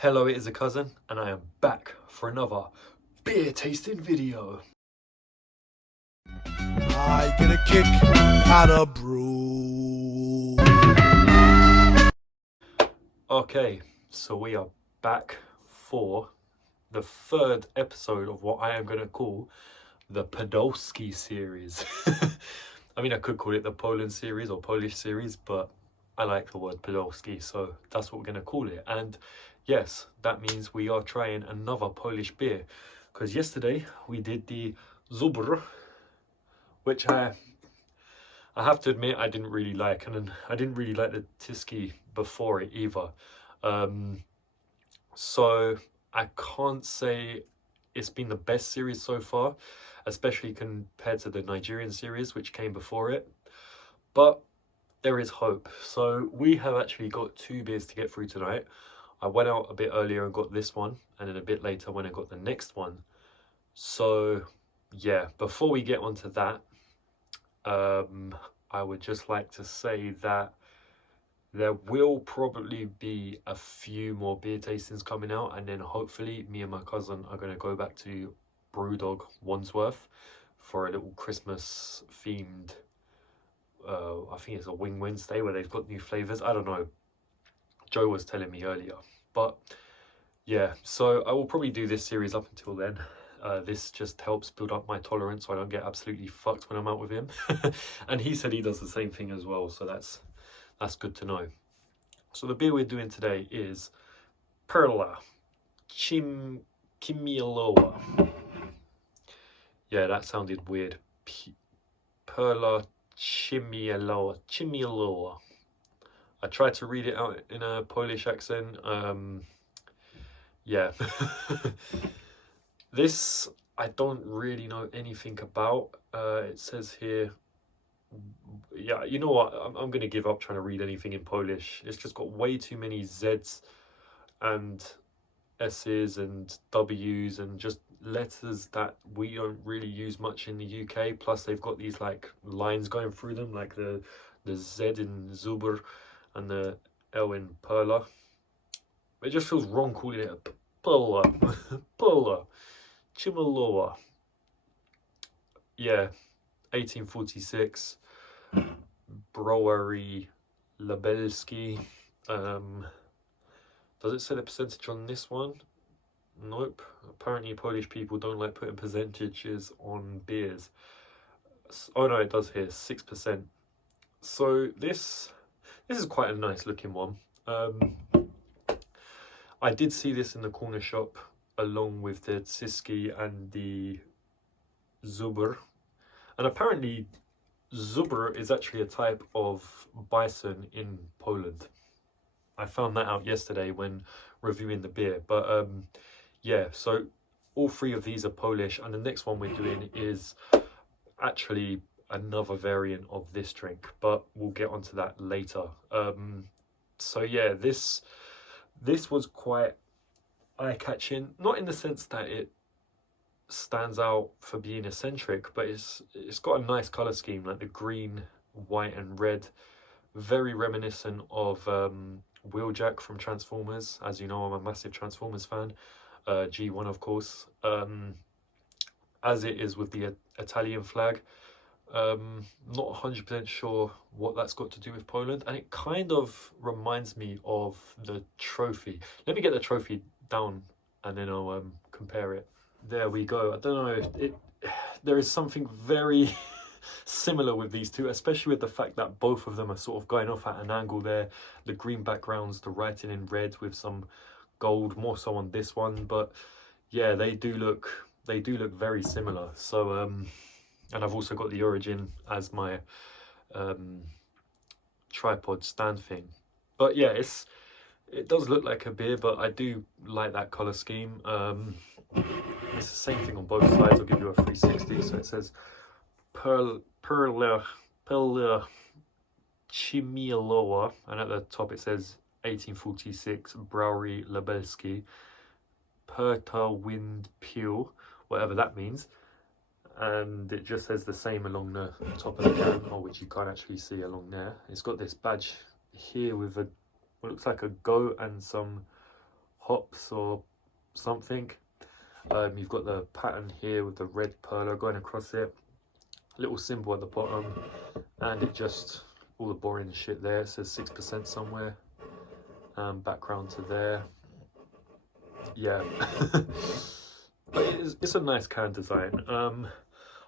Hello, it is a cousin, and I am back for another beer tasting video. I get a kick out of brew. Okay, so we are back for the third episode of what I am going to call the Podolski series. I mean, I could call it the Poland series or Polish series, but I like the word Podolski, so that's what we're going to call it. And yes, that means we are trying another Polish beer, because yesterday we did the Zubr, which I have to admit I didn't really like, and I didn't really like the Tiski before it either. So I can't say it's been the best series so far, especially compared to the Nigerian series which came before it, but there is hope. So we have actually got two beers to get through tonight. I went out a bit earlier and got this one, and then a bit later when I got the next one. So yeah, before we get onto that, I would just like to say that there will probably be a few more beer tastings coming out, and then hopefully me and my cousin are going to go back to Brewdog Wandsworth for a little Christmas themed, I think it's a Wing Wednesday where they've got new flavours. I don't know, Joe was telling me earlier, but yeah, so I will probably do this series up until then. This just helps build up my tolerance so I don't get absolutely fucked when I'm out with him. And he said he does the same thing as well, so that's good to know. So the beer we're doing today is Perła Chmielowa. Yeah, that sounded weird. Perła Chmielowa. I tried to read it out in a Polish accent. Yeah. This I don't really know anything about. It says here, yeah, you know what, I'm going to give up trying to read anything in Polish. It's just got way too many Z's and S's and W's and just letters that we don't really use much in the UK. Plus they've got these like lines going through them, like the Z in Zubr and the L in Perla. It just feels wrong calling it a Perla. Perla Chmielowa. Yeah, 1846. Brewery Lubelski. Does it say the percentage on this one? Nope. Apparently Polish people don't like putting percentages on beers. Oh no, it does here, 6%. So this is quite a nice looking one. I did see this in the corner shop along with the Tsiski and the Zubr. And apparently Zubr is actually a type of bison in Poland. I found that out yesterday when reviewing the beer. But yeah, so all three of these are Polish, and the next one we're doing is actually another variant of this drink, but we'll get onto that later. So yeah, this was quite eye-catching, not in the sense that it stands out for being eccentric, but it's got a nice color scheme, like the green, white and red, very reminiscent of Wheeljack from Transformers. As you know, I'm a massive Transformers fan, G1 of course, as it is with the Italian flag. Not 100% sure what that's got to do with Poland, and it kind of reminds me of the trophy. Let me get the trophy down and then I'll compare it. There we go. I don't know, there is something very similar with these two, especially with the fact that both of them are sort of going off at an angle there. The green backgrounds, the writing in red with some gold, more so on this one, but yeah, they do look very similar. So and I've also got the origin as my tripod stand thing. But yeah, it does look like a beer, but I do like that color scheme. It's the same thing on both sides. I'll give you a 360. So it says Perła Chmielowa, and at the top it says 1846 Brewery Lubelski Perta Wind Pure, whatever that means. And it just says the same along the top of the can, which you can't actually see along there. It's got this badge here with what looks like a goat and some hops or something. You've got the pattern here with the red Perla going across it, little symbol at the bottom, and it just, all the boring shit there, it says 6% somewhere, background to there. Yeah. But it's a nice can design.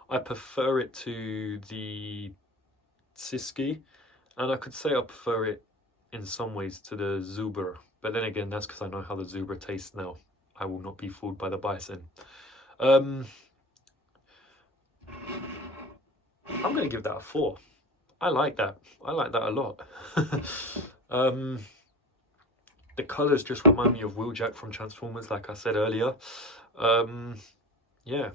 I prefer it to the Siski, and I could say I prefer it in some ways to the Zuber, but then again, that's because I know how the Zuber tastes now. I will not be fooled by the bison. I'm going to give that a 4. I like that. I like that a lot. The colours just remind me of Wheeljack from Transformers, like I said earlier. Yeah,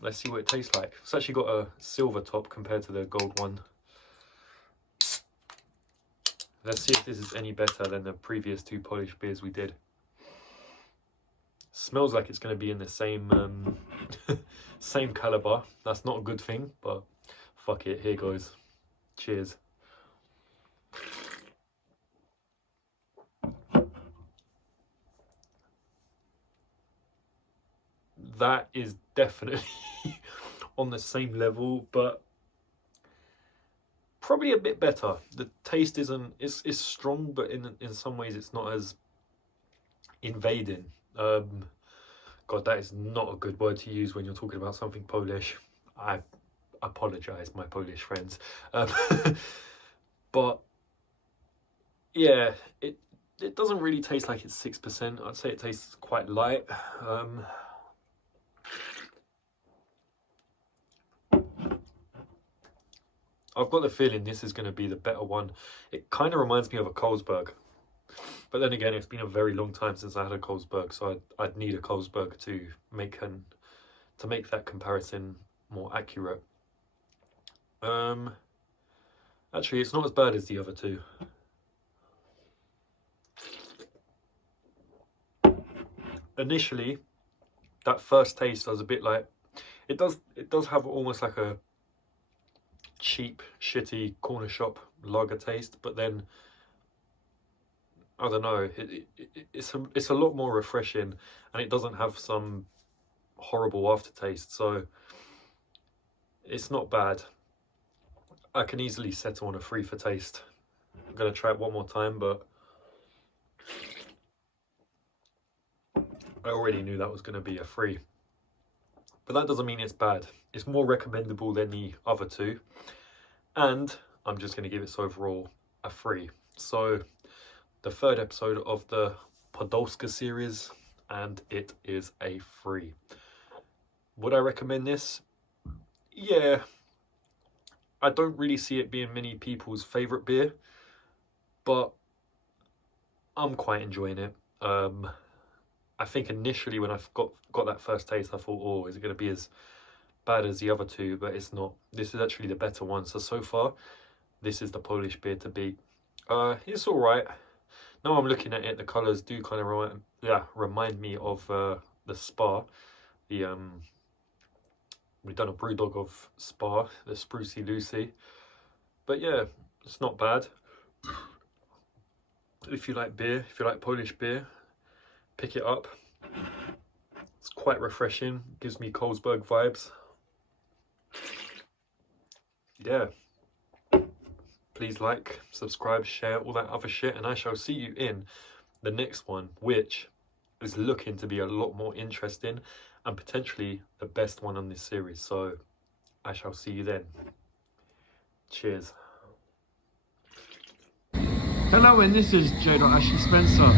let's see what it tastes like. It's actually got a silver top compared to the gold one. Let's see if this is any better than the previous 2 Polish beers we did. Smells like it's going to be in the same same caliber. That's not a good thing, but fuck it, here goes. Cheers. That is definitely on the same level, but probably a bit better. The taste isn't, it's strong, but in some ways it's not as invading. God, that is not a good word to use when you're talking about something Polish. I apologize, my Polish friends. But yeah, it doesn't really taste like it's 6%. I'd say it tastes quite light. I've got the feeling this is going to be the better one. It kind of reminds me of a Carlsberg. But then again, it's been a very long time since I had a Carlsberg, so I'd need a Carlsberg to make that comparison more accurate. Actually, it's not as bad as the other 2. Initially, that first taste was a bit like, it does have almost like a cheap, shitty corner shop lager taste, but then I don't know, it's a lot more refreshing, and it doesn't have some horrible aftertaste, so it's not bad. I can easily settle on a 3 for taste. I'm going to try it one more time, but I already knew that was going to be a 3. But that doesn't mean it's bad. It's more recommendable than the other 2, and I'm just going to give its overall a 3. So the 3rd episode of the Podolska series, and it is a 3. Would I recommend this? Yeah. I don't really see it being many people's favourite beer, but I'm quite enjoying it. I think initially when I got that first taste, I thought, oh, is it going to be as bad as the other 2? But it's not. This is actually the better one. So far, this is the Polish beer to beat. It's all right. Now I'm looking at it, the colours do kind of remind me of the Spa. We've done a brewdog of Spa, the Sprucey Lucy. But yeah, it's not bad. If you like beer, if you like Polish beer, pick it up. It's quite refreshing, gives me Carlsberg vibes. Yeah. Please like, subscribe, share, all that other shit, and I shall see you in the next one, which is looking to be a lot more interesting and potentially the best one on this series. So I shall see you then. Cheers. Hello, and this is J. Ashley Spencer.